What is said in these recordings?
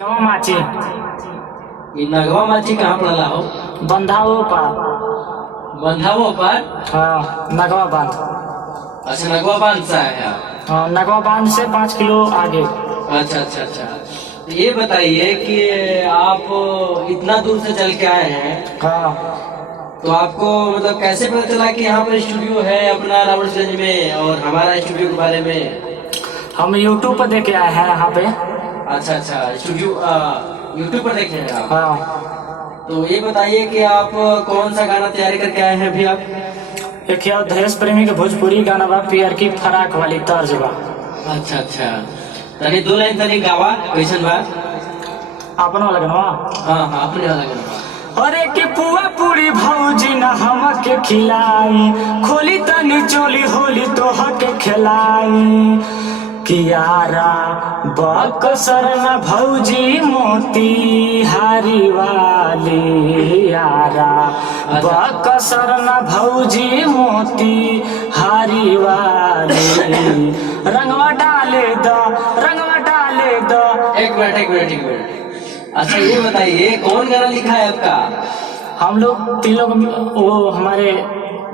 नगवा माची इ नगवा माची कहाँ पड़ला हो? बंधाओ पर। बंधावो पर? हाँ, नगवा बांध। अच्छा, नगवा बांध से आए हैं। हाँ, नगवा बांध से 5 किलो आगे। अच्छा अच्छा अच्छा। तो ये बताइए कि आप इतना दूर से चल के आए हैं, हाँ, तो आपको मतलब कैसे पता चला कि यहाँ पर स्टूडियो है अपना रावटगंज में और हमारा स्टूडियो के बारे में? हम यूट्यूब पर देखे आए हैं यहाँ पे। अच्छा अच्छा, स्टूडियो यूट्यूब पर देखे हैं आप? हाँ, तो ये बताइए कि आप कौन सा गाना तैयारी करके आए हैं अभी आप? एक है देश प्रेमी के भोजपुरी गाना बा, पियर की फराक वाली तर्ज बा। अच्छा अच्छा, तनी दो लाइन तनी गावा, कैसन बा? अपना लगनवा। हाँ हाँ, अपने वाला गाना। अरे के पुआ पूरी भौजी न हमके खिलाई, खोली तनी चोली होली तो हके खिलाई। कियारा बक्सर न भौजी मोती हारी वाली, यारा बक्सर न भौजी मोती हारी वाली। रंगवा डाले दो, रंगवा डाले दो। एक मिनट एक मिनट एक मिनट। अच्छा ये बताइए कौन गाना लिखा है आपका? हम लोग 3 लोग, वो हमारे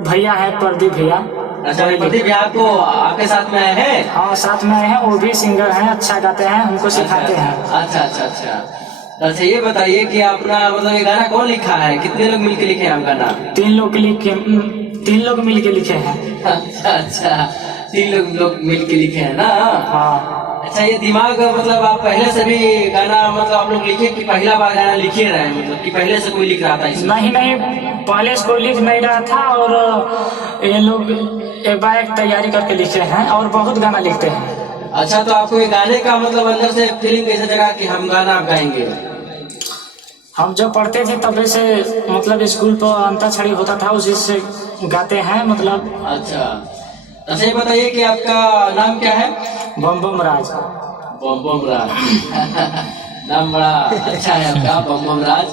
भैया है प्रदीप भैया। अच्छा, प्रदीप भैया आपको आपके साथ में आए हैं? हाँ, साथ में आए हैं, वो भी सिंगर हैं, अच्छा गाते हैं, हमको सिखाते हैं। अच्छा अच्छा अच्छा। अच्छा ये बताइए कि अपना मतलब ये गाना कौन लिखा है, कितने लोग मिलके लिखे हैं आप गाना? 3 लोग लिखे, 3 लोग मिल के लिखे हैं। अच्छा अच्छा, 3 लोग मिल के लिखे हैं ना? हाँ। अच्छा, ये दिमाग मतलब आप पहले से भी गाना मतलब आप लोग लिखे कि पहला बार गाना लिखे रहे हैं, मतलब कि पहले से कोई लिख रहा था इसमें? नहीं नहीं, पहले से कोई लिख नहीं रहा था, और ये लोग एक बार एक तैयारी करके लिखे हैं, और बहुत गाना लिखते हैं। अच्छा, तो आपको ये गाने का मतलब अंदर से फीलिंग कैसे जगा कि हम गाना आप गाएंगे? हम जब पढ़ते थे तब से मतलब स्कूल पर अंताक्षरी होता था, उसी से गाते हैं मतलब। अच्छा, अच्छा ये बताइए कि आपका नाम क्या है? बम बम राज। बम बम राज। नाम बड़ा अच्छा है आपका, बम बम राज।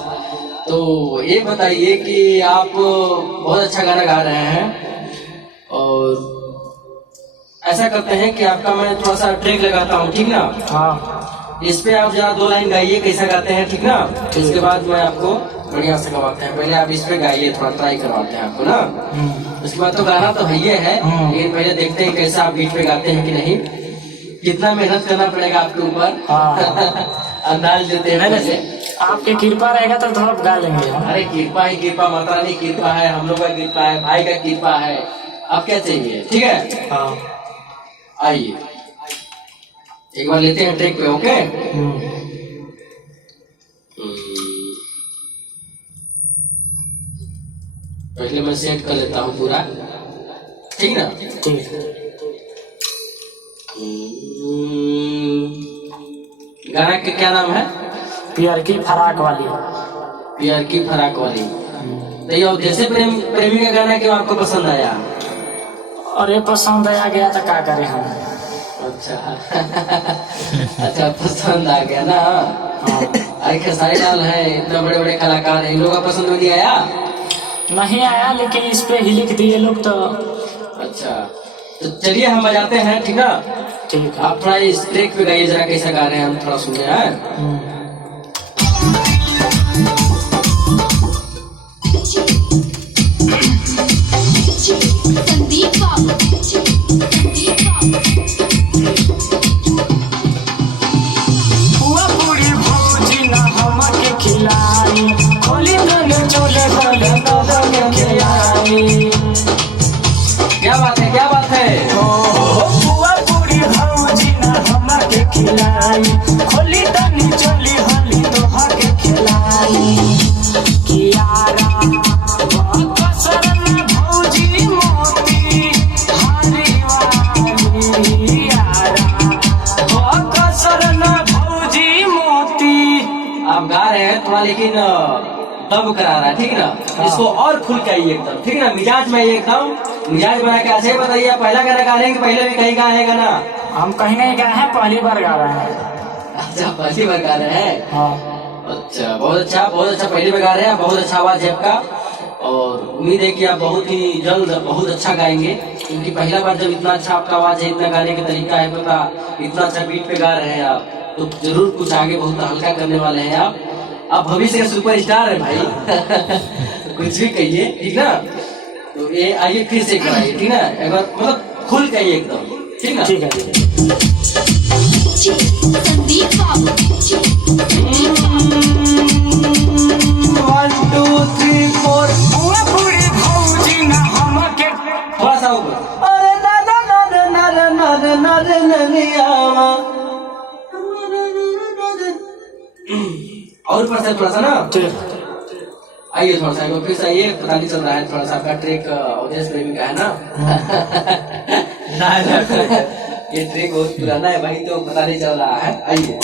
तो ये बताइए कि आप बहुत अच्छा गाना गा रहे हैं, और ऐसा करते हैं कि आपका मैं थोड़ा सा ट्रैक लगाता हूँ, ठीक ना? हाँ, इस पे आप जरा 2 लाइन गाइए कैसा गाते हैं, ठीक ना? ठीक। इसके बाद मैं आपको बढ़िया से गवाते हैं, पहले आप इस पे गाइए, थोड़ा ट्राई करवाते हैं आपको ना। उसके बाद तो गाना तो है ही है, लेकिन पहले देखते हैं कैसा आप बीट पे गाते हैं कि नहीं, कितना मेहनत करना पड़ेगा आपके ऊपर। हाँ। अंदाज देते हैं पहले। आपकी कृपा रहेगा तो थोड़ा गा लेंगे। अरे कृपा ही कृपा, माता रानी की कृपा है, हम लोग का कृपा है, भाई का कृपा है, आप क्या चाहिए? ठीक है, हाँ। आइए एक बार लेते हैं ट्रैक पे, ओके? पहले मैं सेट कर लेता हूँ पूरा, ठीक ना? ठीक। गाना का क्या नाम है? पियर की फराक वाली। पियर की फराक वाली। तो ये जैसे प्रेमी का गाना क्यों आपको पसंद आया? और ये पसंद आया गया तो क्या करें हम। अच्छा। अच्छा, पसंद आ गया ना? अरे खेसारी लाल है, इतना बड़े बड़े कलाकार है, इन लोगों का पसंद नहीं आया? नहीं आया, लेकिन इस पे ही लिख दिए लोग तो। अच्छा, तो चलिए हम बजाते हैं, ठीक ना? ठीक है। आप थोड़ा इस ट्रैक पे गाइए जरा, कैसा गा रहे हैं हम थोड़ा सुनते हैं। संदीप बाबू, संदीप बाबू। हुआ पूरी भौजी न हमके खिलाई, खोली तने चोले गले तने खिलाई। क्या बात है, क्या बात है? हुआ पूरी भौजी न हमके खिलाई, खोली तने चोली होली तो हके खिलाई। कियारा बक्सर न भौजी मोती हारी वाली, यारा बक्सर न भौजी मोती। आप गा रहे हैं थोड़ा, लेकिन दब करा रहा है, ठीक ना? इसको और फुल चाहिए एकदम, ठीक ना? मिजाज में एकदम मिजाज बना के ऐसे बताइए, पहला गाना गा रहे हैं कि पहले भी कहीं गाए गाना? हम कहीं नहीं गए हैं, पहली बार गा रहे हैं। अच्छा, पहली बार गा रहे हैं? हाँ। अच्छा, बहुत अच्छा बहुत अच्छा, पहली बार गा रहे हैं, बहुत अच्छा आवाज है आपका, और उम्मीद है कि आप बहुत ही जल्द बहुत अच्छा गाएंगे, क्योंकि पहला बार जब इतना अच्छा आपका आवाज है, इतना गाने का तरीका है, पता इतना अच्छा बीट पे गा रहे हैं आप, तो जरूर कुछ आगे बहुत हल्का करने वाले हैं आप भविष्य के सुपरस्टार है भाई। कुछ भी कहिए, ठीक ना। तो ये आइए फिर से कराइए, ठीक ना, एक बार मतलब खुल कहिए एकदम, ठीक ना। ठीक है। संदीप बाबू 1 2 3 4 थोड़ा सा ऊपर। अरे ना ना ना ना ना ना ना ना ना ना ना। और ऊपर से थोड़ा सा ना। ठीक। आइए थोड़ा सा फिर से आइए, पता नहीं चल रहा है थोड़ा सा आपका ट्रैक अवधेश प्रेमी का है ना। ये ट्रैक बहुत पुराना है भाई, तो पता नहीं चल रहा है। आइए